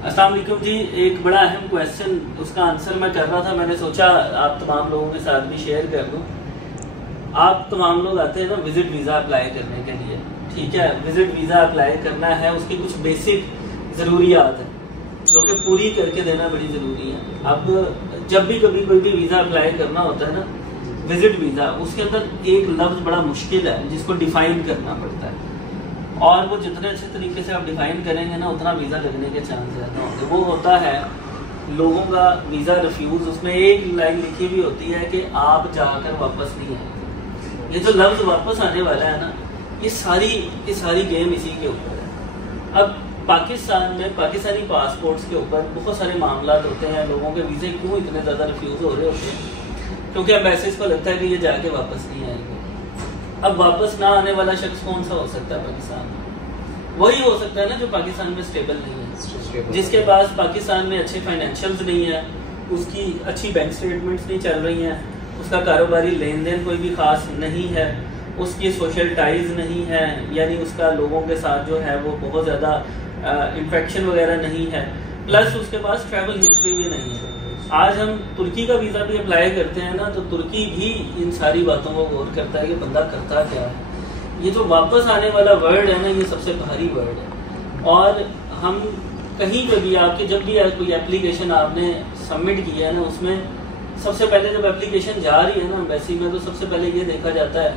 अस्सलाम वालेकुम जी। एक बड़ा अहम क्वेश्चन, उसका आंसर मैं कर रहा था, मैंने सोचा आप तमाम लोगों के साथ भी शेयर कर दूं। आप तमाम लोग आते हैं ना विजिट वीज़ा अप्लाई करने के लिए, ठीक है। विजिट वीज़ा अप्लाई करना है, उसकी कुछ बेसिक ज़रूरियात हैं जो कि पूरी करके देना बड़ी ज़रूरी है। अब जब भी कभी कोई भी वीज़ा अप्लाई करना होता है ना, विजिट वीज़ा, उसके अंदर एक लफ्ज़ बड़ा मुश्किल है जिसको डिफ़ाइन करना पड़ता है, और वो जितने अच्छे तरीके से आप डिफाइन करेंगे ना उतना वीज़ा लगने के चांस ज़्यादा होंगे। वो होता है लोगों का वीज़ा रिफ्यूज़। उसमें एक लाइन लिखी हुई होती है कि आप जाकर वापस नहीं आएंगे। ये जो लफ्ज़ वापस आने वाला है ना, ये सारी गेम इसी के ऊपर है। अब पाकिस्तान में पाकिस्तानी पासपोर्ट्स के ऊपर बहुत सारे मामला होते हैं। लोगों के वीज़े क्यों इतने ज़्यादा रिफ्यूज़ हो रहे होते हैं? क्योंकि एम्बेसीज को लगता है कि ये जाके वापस नहीं आएंगे। अब वापस ना आने वाला शख्स कौन सा हो सकता है पाकिस्तान में? वही हो सकता है ना जो पाकिस्तान में स्टेबल नहीं है, जिसके पास पाकिस्तान में अच्छे फाइनेंशियल्स नहीं है, उसकी अच्छी बैंक स्टेटमेंट्स नहीं चल रही हैं, उसका कारोबारी लेन देन कोई भी खास नहीं है, उसकी सोशल टाइज नहीं है, यानी उसका लोगों के साथ जो है वो बहुत ज़्यादा इन्फेक्शन वगैरह नहीं है, प्लस उसके पास ट्रैवल हिस्ट्री भी नहीं है। आज हम तुर्की का वीज़ा भी अप्लाई करते हैं ना, तो तुर्की भी इन सारी बातों को गौर करता है कि बंदा करता क्या है। ये जो वापस आने वाला वर्ड है ना, ये सबसे भारी वर्ड है। और हम कहीं पे भी आपके जब भी कोई एप्लीकेशन आपने सबमिट किया है ना, उसमें सबसे पहले जब एप्लीकेशन जा रही है ना एम्बेसी में, तो सबसे पहले ये देखा जाता है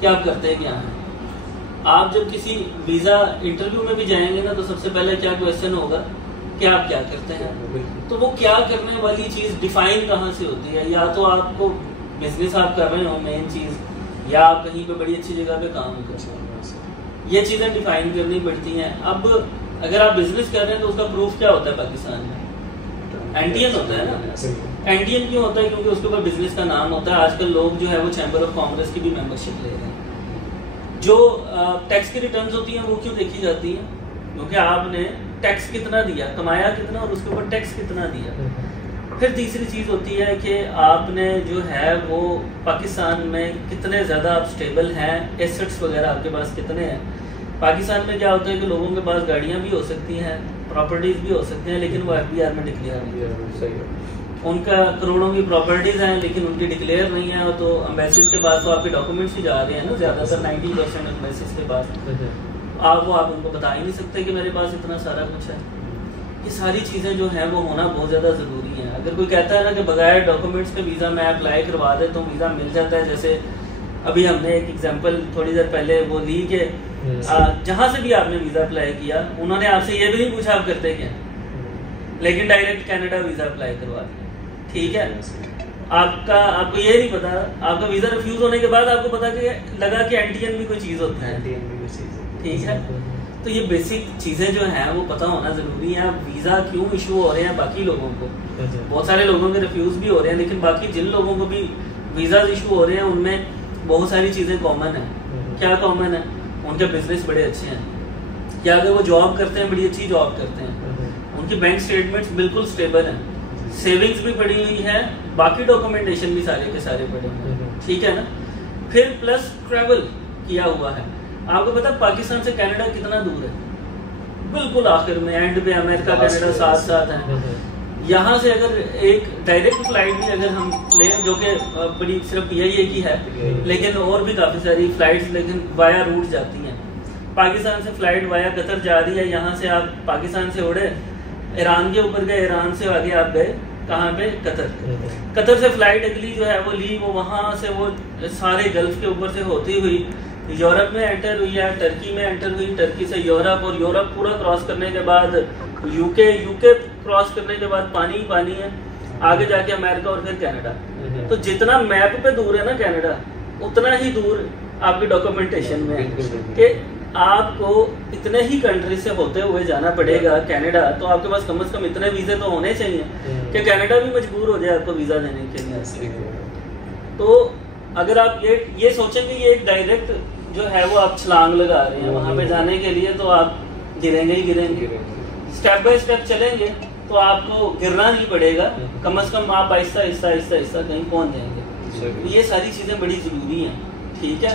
कि आप करते क्या हैं। आप जब किसी वीज़ा इंटरव्यू में भी जाएंगे ना, तो सबसे पहले क्या क्वेश्चन होगा कि आप क्या करते हैं। तो वो क्या करने वाली चीज़ डिफाइन कहाँ से होती है? या तो आपको बिजनेस आप कर रहे हो मेन चीज़, या आप कहीं पे बड़ी अच्छी जगह पे काम कर रहे हो, ये चीज़ें डिफाइन करनी पड़ती हैं। अब अगर आप बिजनेस कर रहे हैं तो उसका प्रूफ क्या होता है पाकिस्तान में? एनटीएन होता है ना। एनटीएन क्यों होता है? क्योंकि उसके ऊपर बिजनेस का नाम होता है। आजकल लोग जो है वो चैम्बर ऑफ कॉमर्स की भी मेंबरशिप ले रहे हैं। जो टैक्स की रिटर्न्स होती हैं वो क्यों देखी जाती हैं? क्योंकि आपने टैक्स कितना दिया, कमाया कितना, और उसके ऊपर टैक्स कितना दिया। फिर तीसरी चीज़ होती है कि आपने जो है वो पाकिस्तान में कितने ज़्यादा आप स्टेबल हैं, एसेट्स वगैरह आपके पास कितने हैं। पाकिस्तान में क्या होता है कि लोगों के पास गाड़ियाँ भी हो सकती हैं, प्रॉपर्टीज़ भी हो सकती हैं, लेकिन वो FBR में डिक्लेयर नहीं है। उनका करोड़ों की प्रॉपर्टीज़ हैं लेकिन उनकी डिक्लेयर नहीं है। तो एम्बेसीज के पास तो आपके डॉक्यूमेंट्स ही जा रहे हैं ना, ज़्यादातर 90% एम्बेसीज के पास आप उनको बता ही नहीं सकते कि मेरे पास इतना सारा कुछ है। ये सारी चीज़ें जो हैं वो होना बहुत ज़्यादा ज़रूरी है। अगर कोई कहता है ना कि बगैर डॉक्यूमेंट्स के वीज़ा मैं अप्लाई करवा दे तो वीज़ा मिल जाता है, जैसे अभी हमने एक एग्जांपल थोड़ी देर पहले वो ली कि जहाँ से भी आपने वीज़ा अप्लाई किया उन्होंने आपसे ये भी नहीं पूछा आप करते क्या, लेकिन डायरेक्ट कनाडा वीज़ा अप्लाई करवा दिया, ठीक है। आपको ये नहीं पता, आपका वीज़ा रिफ्यूज़ होने के बाद आपको पता लगा कि एनटीएन भी कोई चीज़ होता है, ठीक है। तो ये बेसिक चीज़ें जो हैं वो पता होना ज़रूरी है। वीज़ा क्यों इशू हो रहे हैं बाकी लोगों को, बहुत सारे लोगों के रिफ्यूज़ भी हो रहे हैं, लेकिन बाकी जिन लोगों को भी वीज़ा इशू हो रहे हैं उनमें बहुत सारी चीज़ें कॉमन है। क्या कॉमन है? उनके बिजनेस बड़े अच्छे हैं, या अगर वो जॉब करते हैं बड़ी अच्छी जॉब करते हैं, उनकी बैंक स्टेटमेंट्स बिल्कुल स्टेबल हैं, सेविंग्स भी पड़ी हुई है, बाकी डॉक्यूमेंटेशन भी सारे के सारे पड़े हुए हैं, ठीक है ना। फिर प्लस ट्रैवल किया हुआ है। आपको पता पाकिस्तान से कनाडा कितना दूर है? बिल्कुल आखिर में, एंड पे अमेरिका कनाडा साथ साथ है। यहाँ से अगर एक डायरेक्ट फ्लाइट भी अगर हम लें, जो कि बड़ी सिर्फ PIA की है, लेकिन और भी काफ़ी सारी फ्लाइट्स लेकिन वाया रूट जाती हैं। पाकिस्तान से फ्लाइट वाया कतर जा रही है, यहाँ से आप पाकिस्तान से उड़े, ईरान के ऊपर गए, ईरान से आगे आप गए कहाँ पे? कतर से फ्लाइट अगली जो है वो ली, वो वहाँ से वो सारे गल्फ के ऊपर से होती हुई यूरोप में एंटर हुई है, टर्की में एंटर हुई, टर्की से यूरोप, और यूरोप पूरा क्रॉस करने के बाद यूके क्रॉस करने के बाद पानी ही पानी है, आगे जाके अमेरिका और फिर कनाडा। तो जितना मैप पे दूर है ना कनाडा, उतना ही दूर आपकी डॉक्यूमेंटेशन में है कि आपको इतने ही कंट्री से होते हुए जाना पड़ेगा कनाडा। तो आपके पास कम से कम इतने वीज़े तो होने चाहिए कि कनाडा भी मजबूर हो जाए आपको वीज़ा देने के लिए। तो अगर आप ये सोचेंगे ये एक डायरेक्ट जो है वो आप छलांग लगा रहे हैं वहाँ पे जाने के लिए, तो आप गिरेंगे ही गिरेंगे। स्टेप बाय स्टेप चलेंगे तो आपको गिरना नहीं पड़ेगा, कम से कम आप आहिस्ता आहिस्ता कहीं पहुँच जाएंगे। ये सारी चीज़ें बड़ी ज़रूरी हैं, ठीक है।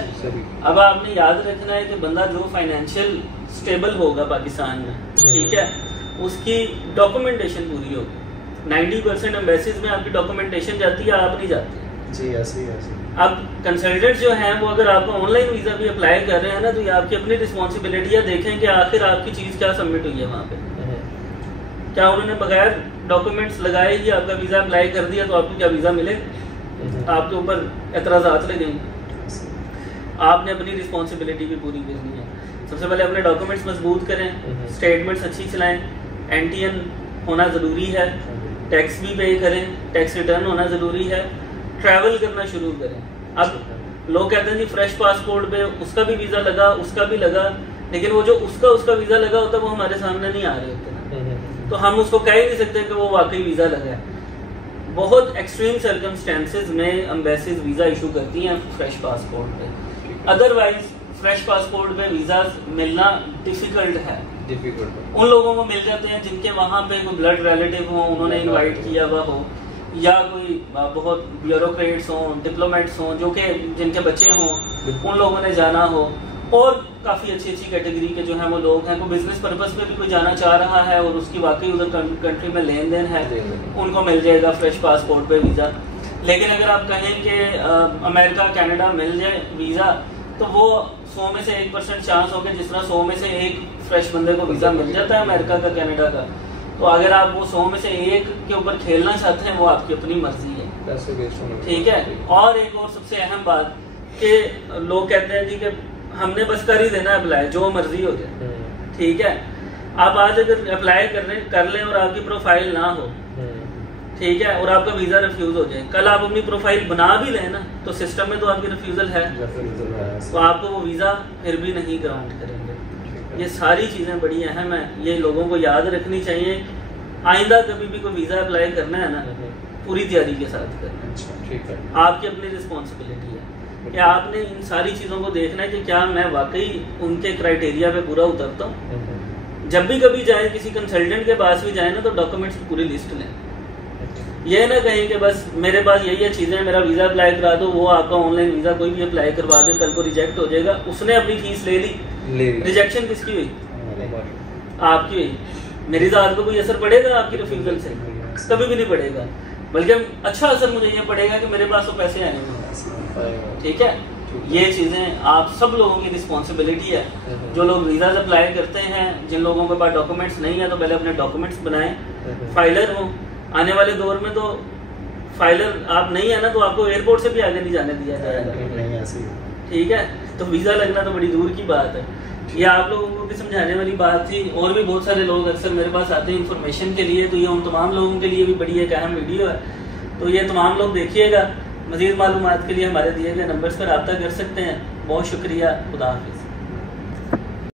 अब आपने याद रखना है कि बंदा जो फाइनेंशियल स्टेबल होगा पाकिस्तान में, ठीक है, उसकी डॉक्यूमेंटेशन पूरी होगी। 90% एम्बेसीज में आपकी डॉक्यूमेंटेशन जाती है, आप नहीं जाती जी। ऐसे ही अब कंसल्टेंट जो हैं वो अगर आपको ऑनलाइन वीज़ा भी अप्लाई कर रहे हैं ना, तो ये आपकी अपनी रिस्पॉन्सिबिलिटी है, देखें कि आखिर आपकी चीज़ क्या सबमिट हुई है वहाँ पे। क्या उन्होंने बगैर डॉक्यूमेंट्स लगाए ही आपका वीज़ा अप्लाई कर दिया तो आपको क्या वीज़ा मिलेगा? आपके ऊपर एतराज़ात लगेंगे। आपने अपनी रिस्पॉन्सिबिलिटी भी पूरी करनी है। सबसे पहले अपने डॉक्यूमेंट्स मजबूत करें, स्टेटमेंट्स अच्छी चलाएं, NTN होना ज़रूरी है, टैक्स भी पे करें, टैक्स रिटर्न होना ज़रूरी है, ट्रैवल करना शुरू करें। अब लोग कहते हैं जी फ्रेश पासपोर्ट पे उसका भी वीज़ा लगा, उसका भी लगा, लेकिन वो जो उसका वीज़ा लगा होता है वो हमारे सामने नहीं आ रहे होते ना, तो हम उसको कह ही नहीं सकते कि वो वाकई वीज़ा लगा है। बहुत एक्सट्रीम सर्कमस्टेंसेज में एम्बेसीज वीज़ा इशू करती हैं फ्रेश पासपोर्ट पे, अदरवाइज फ्रेश पासपोर्ट पे वीज़ा मिलना डिफ़िकल्ट है। उन लोगों को मिल जाते हैं जिनके वहाँ पे कोई ब्लड रिलेटिव हो, उन्होंने इनवाइट किया हुआ हो, या कोई बहुत ब्यूरोक्रेट्स हों, डिप्लोमेट्स हों, जो कि जिनके बच्चे हों, उन लोगों ने जाना हो, और काफ़ी अच्छी कैटेगरी के जो हैं वो लोग हैं, कोई बिजनेस पर्पस पे भी कोई जाना चाह रहा है और उसकी वाकई उधर कंट्री में लेन देन है, उनको मिल जाएगा फ्रेश पासपोर्ट पे वीज़ा। लेकिन अगर आप कहें कि अमेरिका कनाडा मिल जाए वीज़ा, तो वो 100 में से 1% चांस होगा, जिस तरह 100 में से 1 फ्रेश बंदे को वीज़ा मिल जाता है अमेरिका का कनाडा का। तो अगर आप वो 100 में से 1 के ऊपर खेलना चाहते हैं वो आपकी अपनी मर्जी है, ठीक है। और एक और सबसे अहम बात कि लोग कहते हैं जी कि हमने बस कर ही देना अप्लाई, जो मर्जी हो जाए, ठीक है। आप आज अगर अप्लाई कर लें और आपकी प्रोफाइल ना हो, ठीक है, और आपका वीज़ा रिफ्यूज हो जाए, कल आप अपनी प्रोफाइल बना भी लें ना, तो सिस्टम में तो आपकी रिफ्यूजल है, तो आपको वो वीज़ा फिर भी नहीं ग्रांट करेंगे। ये सारी चीज़ें बड़ी अहम है, ये लोगों को याद रखनी चाहिए। आइंदा कभी भी कोई वीज़ा अप्लाई करना है ना, पूरी तैयारी के साथ करना, आपकी अपनी रिस्पॉन्सिबिलिटी है कि आपने इन सारी चीज़ों को देखना है कि क्या मैं वाकई उनके क्राइटेरिया पे पूरा उतरता हूँ। जब भी कभी जाए, किसी कंसल्टेंट के पास भी जाए ना, तो डॉक्यूमेंट्स की पूरी लिस्ट लें। ये ना कहें कि बस मेरे पास यही चीज़ें, मेरा वीज़ा अप्लाई करा दो, वो आपका ऑनलाइन वीज़ा कोई भी अप्लाई करवा दे, कल को रिजेक्ट हो जाएगा। उसने अपनी फीस ले ली, रिजेक्शन किसकी हुई? आपकी हुई। मेरी ज़ात को कोई असर पड़ेगा आपकी रिफ्यूजल से? कभी भी नहीं पड़ेगा, बल्कि अच्छा असर मुझे ये पड़ेगा कि मेरे पास वो पैसे आने में, ठीक है। ये चीज़ें आप सब लोगों की रिस्पॉन्सिबिलिटी है। जो लोग वीज़ा अप्लाई करते हैं, जिन लोगों के पास डॉक्यूमेंट्स नहीं है, तो पहले अपने डॉक्यूमेंट्स बनाएं, फाइलर हो। आने वाले दौर में तो फाइलर आप नहीं है ना, तो आपको एयरपोर्ट से भी आगे नहीं जाने दिया जाएगा, ठीक है। तो वीज़ा लगना तो बड़ी दूर की बात है। ये आप लोगों को भी समझाने वाली बात थी। और भी बहुत सारे लोग अक्सर मेरे पास आते हैं इन्फॉर्मेशन के लिए, तो ये उन तमाम लोगों के लिए भी बड़ी एक अहम वीडियो है, तो ये तमाम लोग देखिएगा। मज़ीद मालूमात के लिए हमारे दिए गए नंबर्स पर रब्ता कर सकते हैं। बहुत शुक्रिया, खुदा हाफिज़।